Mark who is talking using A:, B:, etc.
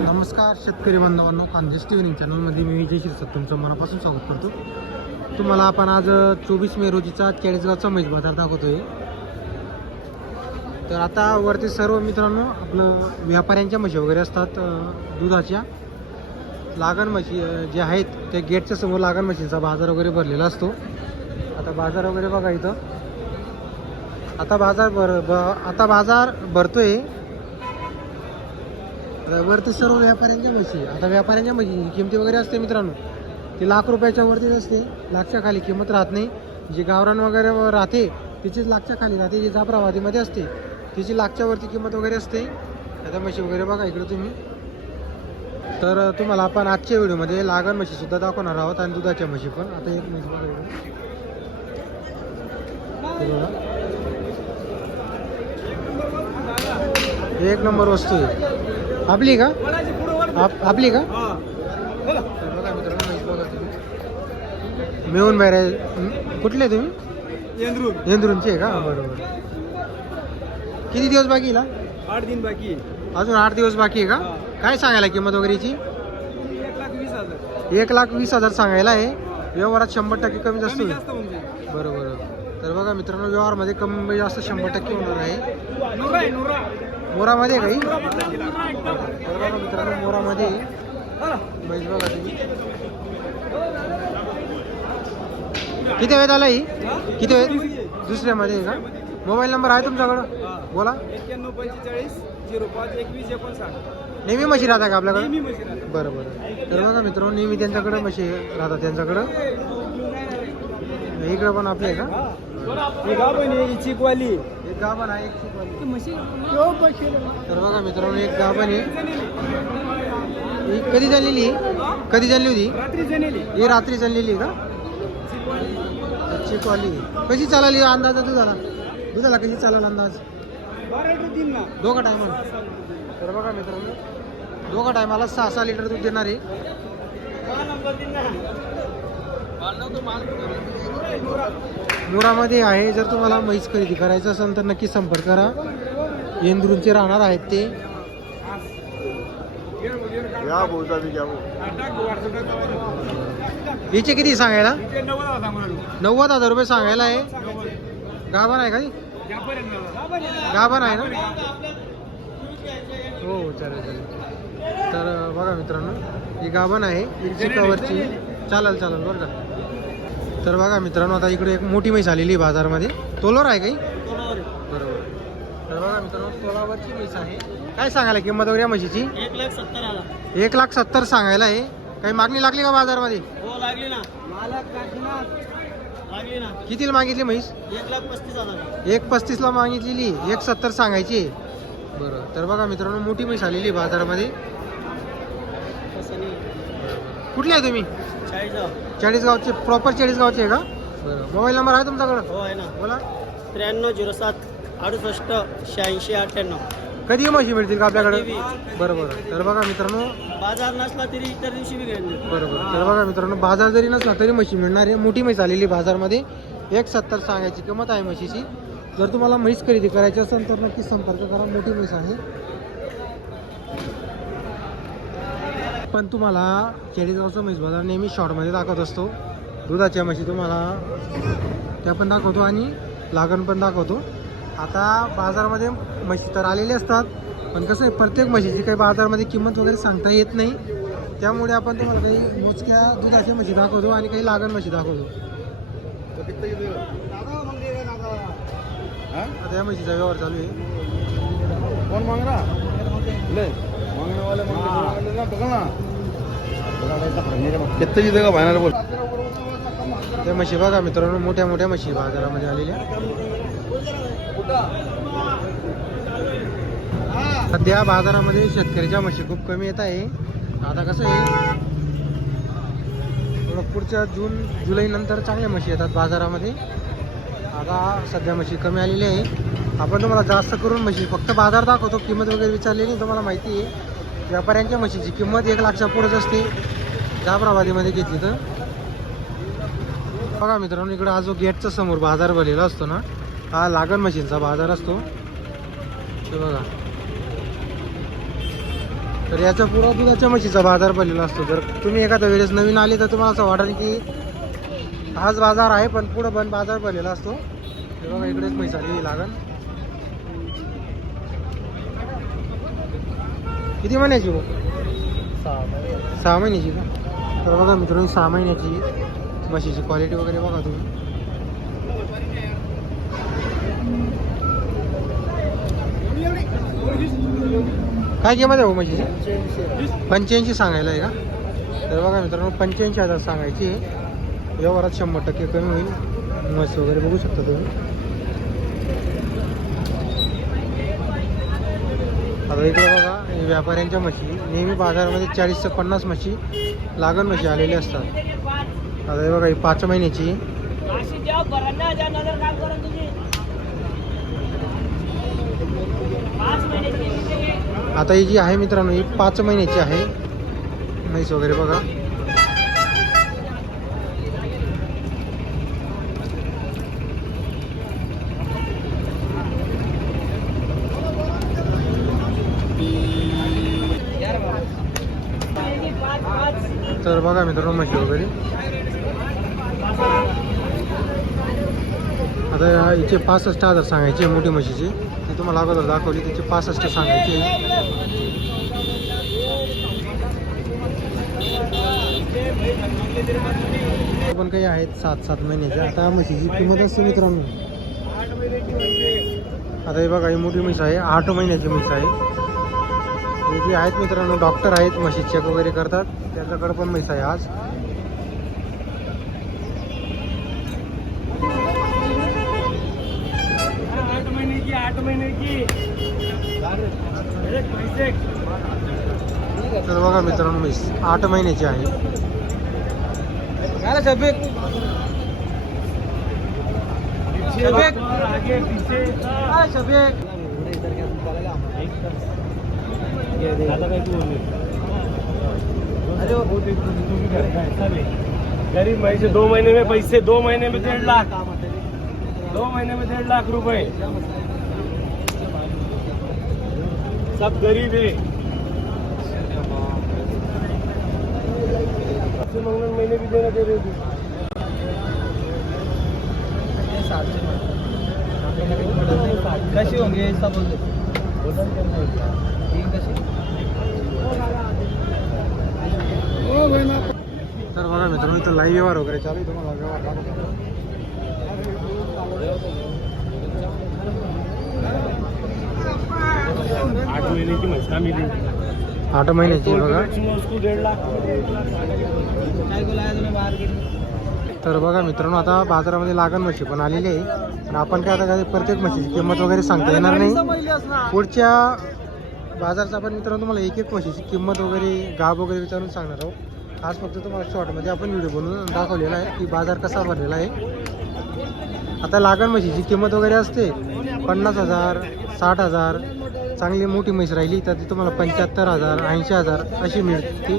A: नमस्कार शेतकरी बांधवांनो खानदेश टी चॅनलमध्ये मी विजय शिरसाट. तुमचं मनापासून स्वागत करतो. तुम्हाला आपण आज चोवीस मे रोजीचा चाळीसगावचा मैच बाजार दाखवतोय. तर आता वरती सर्व मित्रांनो आपलं व्यापाऱ्यांच्या म्हशी वगैरे असतात दुधाच्या. लागण म्हशी जे आहेत त्या गेटच्या समोर लागण म्हशींचा बाजार वगैरे भरलेला असतो. आता बाजार वगैरे बघा इथं. आता बाजार भर ब आता बाजार भरतोय. वरती सर्व व्यापाऱ्यांच्या म्हशी आता व्यापाऱ्यांच्या म्हशी किमती वगैरे असते मित्रांनो. ती लाख रुपयाच्या वरतीच असते. लाखच्या खाली किंमत राहत नाही. जी गावरान वगैरे व राहते तिचीच लाखच्या खाली राहते. जी जाफराबादीमध्ये असते तिची लाखच्या वरती किंमत वगैरे असते. आता म्हशी वगैरे बघा इकडे तुम्ही. तर तुम्हाला आपण आजच्या व्हिडिओमध्ये लागण म्हशीसुद्धा दाखवणार आहोत आणि दुधाच्या म्हशी पण. आता एक म्हशी बघा. एक नंबर वस्तू आहे. आपली का? आप आपली का? मिळून बाहेर कुठले तुम्ही? येंद्रूनचे आहे का? बरोबर. किती दिवस बाकी हिला?
B: आठ दिन बाकी
A: अजून आठ दिवस बाकी आहे का. काय सांगायला किंमत वगैरेची
B: एक लाख वीस हजार.
A: एक लाख वीस हजार सांगायला आहे. व्यवहारात शंभर टक्के कमी जास्त होईल. बरोबर तर बघा मित्रांनो व्यवहारमध्ये कमी जास्त शंभर टक्के होणार आहे. मोरामध्ये काही मित्रांनो मोरामध्ये बघा किती वेळ आला ही? किती वेळ? दुसऱ्यामध्ये आहे का? मोबाईल नंबर आहे तुमच्याकडं. बोला.
B: एक्क्याण्णव पंचेचाळीस झिरो पाच एकवीस एकोणसाठ
A: नेहमी म्हशी राहता. का आपल्याकडं. बरं बरं. तर बघा मित्रांनो नेहमी त्यांच्याकडे म्हशी राहतात त्यांच्याकडं. इकडं पण आपले आहे का?
B: चिकवाली?
A: गाभण आहे तर बघा मित्रांनो एक गाभण आहे. ही कधी झालेली? कधी झाली होती? ही रात्री चाललेली आहे का? चिकवाली. कशी चालली अंदाज दुधाला? दुधाला कशी चालाल अंदाज? दोघा टायमाला तर बघा मित्रांनो दोघा टायमाला सहा सहा लिटर दूध देणार आहे. मुरामध्ये आहे जर तुम्हाला म्हैस खरेदी करायचं असेल तर नक्की संपर्क करा. येंद्रूनचे राहणार आहेत ते. याचे किती सांगायला?
B: नव्वद हजार
A: रुपये सांगायला आहे? गाभण आहे का ती? गाभण आहे ना. हो चालेल चालेल. तर बघा मित्रांनो ही गाभण आहे चिकावरची चालेल चालेल बरं का. तर बघा मित्रांनो आता इकडे एक मोठी म्हैस आलेली आहे बाजारमध्ये. तोलवर आहे काही? बरोबर. तर बघा मित्रांनो तोलावरची म्हैस आहे. काय सांगायला किंमत वगैरे या म्हशीची?
B: एक लाख सत्तर आला.
A: एक लाख सत्तर सांगायला आहे. काही मागणी लागली का बाजारमध्ये?
B: हो लागली ना. मालक लागली ना.
A: कितीला मागितली म्हैस?
B: एक लाख पस्तीस हजार
A: एक पस्तीसला मागितलेली एक सत्तर सांगायची आहे. बरं. तर बघा मित्रांनो मोठी म्हैस आलेली आहे बाजारामध्ये. कुठले आहे तुम्ही?
B: चाळीस
A: चाळीसगावचे प्रॉपर चाळीसगावचे आहे का? मोबाईल नंबर आहे तुमच्याकडं?
B: हो आहे ना.
A: बोला.
B: त्र्याण्णव झिरो सात अडुसष्ट शहाऐंशी अठ्ठ्याण्णव.
A: कधी म्हशी मिळतील का आपल्याकडं?
B: कधी बी.
A: बरं बरं तर बघा मित्रांनो.
B: बाजार नसला तरी इतर दिवशी बी घेऊन
A: बरं बरं तर बघा मित्रांनो बाजार जरी नसला तरी म्हशी मिळणार आहे. मोठी म्हैस आलेली आहे बाजारमध्ये. एक सत्तर सांगायची किंमत आहे म्हशीची. जर तुम्हाला म्हैस खरेदी करायची असेल तर नक्की संपर्क करा. मोठी म्हैस आहे. पण तुम्हाला चाळीसगावचं म्हैस बाजार नेहमी शॉर्टमध्ये दाखवत असतो. दुधाच्या म्हशी तुम्हाला त्या पण दाखवतो आणि लागण पण दाखवतो. आता बाजारामध्ये म्हशी तर आलेले असतात पण कसं आहे प्रत्येक म्हशीची काही बाजारामध्ये किंमत वगैरे सांगता येत नाही. त्यामुळे आपण तुम्हाला काही मोजक्या दुधाच्या म्हशी दाखवतो आणि काही लागण म्हशी दाखवतो. आता या म्हशीचा व्यवहार चालू आहे.
B: कोण मागणा ले बाहेर बोल?
A: त्या म्हशी बघा मित्रांनो मोठ्या मोठ्या म्हशी बाजारामध्ये आलेल्या. सध्या बाजारामध्ये शेतकऱ्याच्या म्हशी खूप कमी येत आहे. आता कसं आहे थोडं पुढच्या जून जुलै नंतर चांगल्या म्हशी येतात बाजारामध्ये. आता सध्या म्हशी कमी आलेली आहे. आपण तुम्हाला जास्त करून म्हशी फक्त बाजार दाखवतो किंमत वगैरे विचारलेली तुम्हाला माहिती आहे. व्यापाऱ्यांच्या म्हशीची किंमत एक लाखच्या पुढेच असते. जाफराबादीमध्ये घेतली तर. बघा मित्रांनो इकडं हा जो गेटचा समोर बाजार भरलेला असतो ना हा लागण मशीनचा बाजार असतो. ते बघा. तर याच्या पुरा दुधाच्या म्हशीचा बाजार भरलेला असतो. जर तुम्ही एखाद्या वेळेस नवीन आले तर तुम्हाला असं वाटेल की हाच बाजार आहे पण पुढं पण बाजार भरलेला असतो. ते बघा इकडेच म्हैस आलेली लागण. किती महिन्याची हो सहा महिन्याची का? तर बघा मित्रांनो सहा महिन्याची म्हशीची क्वालिटी वगैरे बघा तुम्ही. काय किंमत आहे हो म्हशीची? पंच्याऐंशी सांगायला आहे का? तर बघा मित्रांनो पंच्याऐंशी हजार सांगायची व्यवहारात शंभर टक्के कमी होईल. म्हस वगैरे बघू शकता तुम्ही. आता इकडे बघा. हे व्यापाऱ्यांच्या म्हशी नेहमी बाजारामध्ये चाळीस ते पन्नास म्हशी लागण म्हशी आलेल्या असतात. आता हे बघा ही पाच महिन्याची. आता ही जी आहे मित्रांनो ही पाच महिन्याची आहे. म्हैस वगैरे बघा. तर बघा मित्रांनो म्हशी वगैरे. आता या- हिचे पासष्ट हजार सांगायचे मोठी म्हशीची मी तुम्हाला अगोदर दाखवली तिचे पासष्ट सांगायचे. पण काही आहेत सात सात महिन्याचे. आता म्हशीची किंमत असते मित्रांनो. आता हे बघा ही मोठी म्हैस आहे. आठ महिन्याची म्हैस आहे. हे जे आहेत मित्रांनो डॉक्टर आहेत म्हशी चेक वगैरे करतात. त्याच्याकडे पण म्हैस आहे आज.
B: आठ महीने की आठ महीने की एक पैसे
A: तर बघा मित्रांनो म्हैस आठ महिन्याची आहे
B: गरीब महीने दो महीने में पैसे, दो महीने में डेढ़ लाख। दो महीने में डेढ़ लाख रुपए। सब गरीब है। महीने भी देना दे रहे थे।
C: कशी होंगे? सब
B: वज़न करना होता
A: तर इथं लाईव्ह व्यवहार वगैरे चालू आहे तुम्हाला व्यवहार.
B: आठ महीने की मछला मिली
A: आठ महिन्याची बघा. तर बघा मित्रांनो आता बाजारामध्ये लागण म्हशी पण आलेली आहे. आणि आपण काय आता प्रत्येक म्हशीची किंमत वगैरे सांगता येणार नाही. पुढच्या बाजारचा आपण मित्रांनो तुम्हाला एक एक म्हशीची किंमत वगैरे गाब वगैरे विचारून सांगणार आहोत. आज फक्त तुम्हाला शॉर्टमध्ये म्हणजे आपण व्हिडिओ बनवून दाखवलेला आहे की बाजार कसा भरलेला आहे. आता लागण म्हशीची किंमत वगैरे असते. पन्नास हजार साठ हजार चांगली मोठी म्हैस राहिली तर ती तुम्हाला पंच्याहत्तर हजार ऐंशी हजार अशी मिळते.